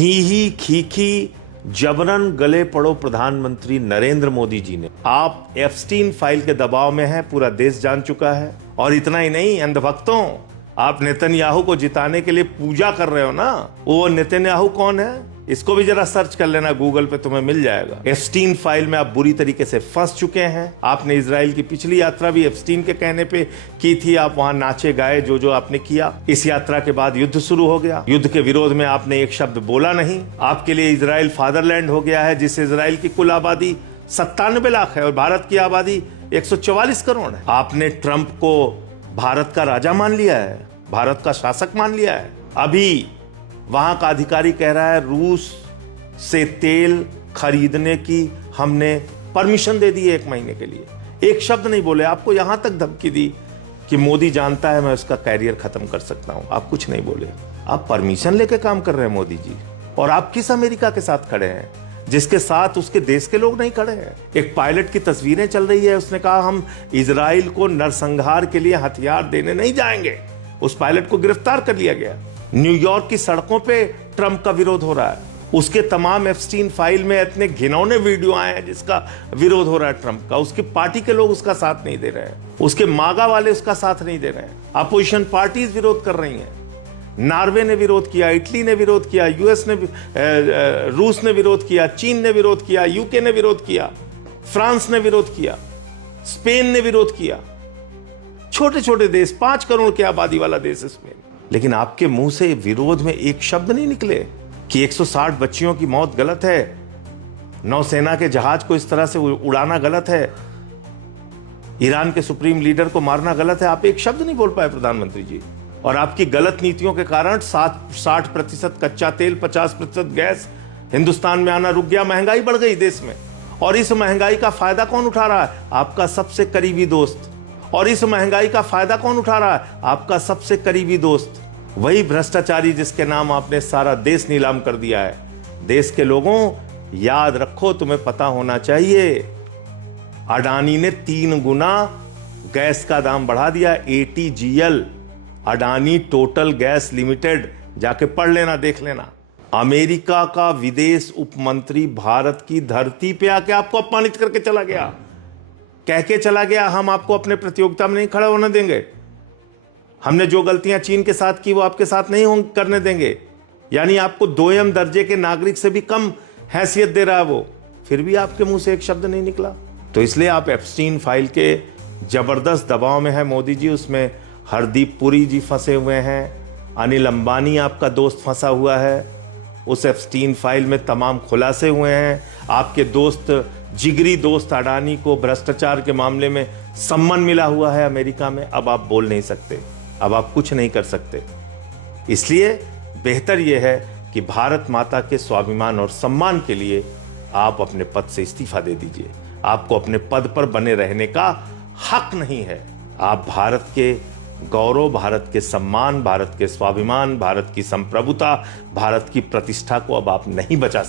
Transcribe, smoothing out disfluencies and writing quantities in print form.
खी खीखी जबरन गले पड़ो प्रधानमंत्री नरेंद्र मोदी जी ने। आप एप्स्टीन फाइल के दबाव में हैं, पूरा देश जान चुका है। और इतना ही नहीं, अंधभक्तों, आप नेतन्याहू को जिताने के लिए पूजा कर रहे हो ना। वो नेतन्याहू कौन है, इसको भी जरा सर्च कर लेना गूगल पे, तुम्हें मिल जाएगा। एप्स्टीन फाइल में आप बुरी तरीके से फंस चुके हैं। आपने इजराइल की पिछली यात्रा भी एप्स्टीन के कहने पे की थी। आप वहां नाचे गाए जो आपने किया। इस यात्रा के बाद युद्ध शुरू हो गया। युद्ध के विरोध में आपने एक शब्द बोला नहीं। आपके लिए इजराइल फादरलैंड हो गया है, जिससे इजराइल की कुल आबादी 97 लाख है और भारत की आबादी 144 करोड़ है। आपने ट्रंप को भारत का राजा मान लिया है, भारत का शासक मान लिया है। अभी वहां का अधिकारी कह रहा है रूस से तेल खरीदने की हमने परमिशन दे दी है 1 महीने के लिए। एक शब्द नहीं बोले। आपको यहां तक धमकी दी कि मोदी जानता है मैं उसका कैरियर खत्म कर सकता हूं। आप कुछ नहीं बोले। आप परमिशन लेके काम कर रहे हैं मोदी जी। और आप किस अमेरिका के साथ खड़े हैं जिसके साथ उसके देश के लोग नहीं खड़े हैं। एक पायलट की तस्वीरें चल रही है, उसने कहा हम इजराइल को नरसंहार के लिए हथियार देने नहीं जाएंगे। उस पायलट को गिरफ्तार कर लिया गया। न्यूयॉर्क की सड़कों पे ट्रंप का विरोध हो रहा है। उसके तमाम एप्स्टीन फाइल में इतने घिनौने वीडियो आए हैं जिसका विरोध हो रहा है ट्रंप का। उसकी पार्टी के लोग उसका साथ नहीं दे रहे हैं, उसके मागा वाले उसका साथ नहीं दे रहे हैं। अपोजिशन पार्टीज विरोध कर रही हैं। नॉर्वे ने विरोध किया, इटली ने विरोध किया, यूएस ने, रूस ने विरोध किया, चीन ने विरोध किया, यूके ने विरोध किया, फ्रांस ने विरोध किया, स्पेन ने विरोध किया। छोटे छोटे देश, 5 करोड़ की आबादी वाला देश स्पेन। लेकिन आपके मुंह से विरोध में एक शब्द नहीं निकले कि 160 बच्चियों की मौत गलत है, नौसेना के जहाज को इस तरह से उड़ाना गलत है, ईरान के सुप्रीम लीडर को मारना गलत है। आप एक शब्द नहीं बोल पाए प्रधानमंत्री जी। और आपकी गलत नीतियों के कारण 60% कच्चा तेल, 50% गैस हिंदुस्तान में आना रुक गया। महंगाई बढ़ गई देश में। और इस महंगाई का फायदा कौन उठा रहा है? आपका सबसे करीबी दोस्त। और इस महंगाई का फायदा कौन उठा रहा है? आपका सबसे करीबी दोस्त, वही भ्रष्टाचारी जिसके नाम आपने सारा देश नीलाम कर दिया है। देश के लोगों, याद रखो, तुम्हें पता होना चाहिए, अडानी ने 3 गुना गैस का दाम बढ़ा दिया। ATGL, Adani total gas limited, जाके पढ़ लेना, देख लेना। अमेरिका का विदेश उपमंत्री भारत की धरती पे आके आपको अपमानित करके चला गया। कह के चला गया हम आपको अपने प्रतियोगिता में नहीं खड़ा होने देंगे। हमने जो गलतियां चीन के साथ की वो आपके साथ नहीं करने देंगे। यानी आपको 2M दर्जे के नागरिक से भी कम हैसियत दे रहा है वो। फिर भी आपके मुंह से एक शब्द नहीं निकला। तो इसलिए आप एप्स्टीन फाइल के जबरदस्त दबाव में है मोदी जी। उसमें हरदीप पुरी जी फंसे हुए हैं, अनिल अंबानी आपका दोस्त फंसा हुआ है। उस एप्स्टीन फाइल में तमाम खुलासे हुए हैं। आपके दोस्त, जिगरी दोस्त अडानी को भ्रष्टाचार के मामले में सम्मान मिला हुआ है अमेरिका में। अब आप बोल नहीं सकते, अब आप कुछ नहीं कर सकते। इसलिए बेहतर यह है कि भारत माता के स्वाभिमान और सम्मान के लिए आप अपने पद से इस्तीफा दे दीजिए। आपको अपने पद पर बने रहने का हक नहीं है। आप भारत के गौरव, भारत के सम्मान, भारत के स्वाभिमान, भारत की संप्रभुता, भारत की प्रतिष्ठा को अब आप नहीं बचा सकते।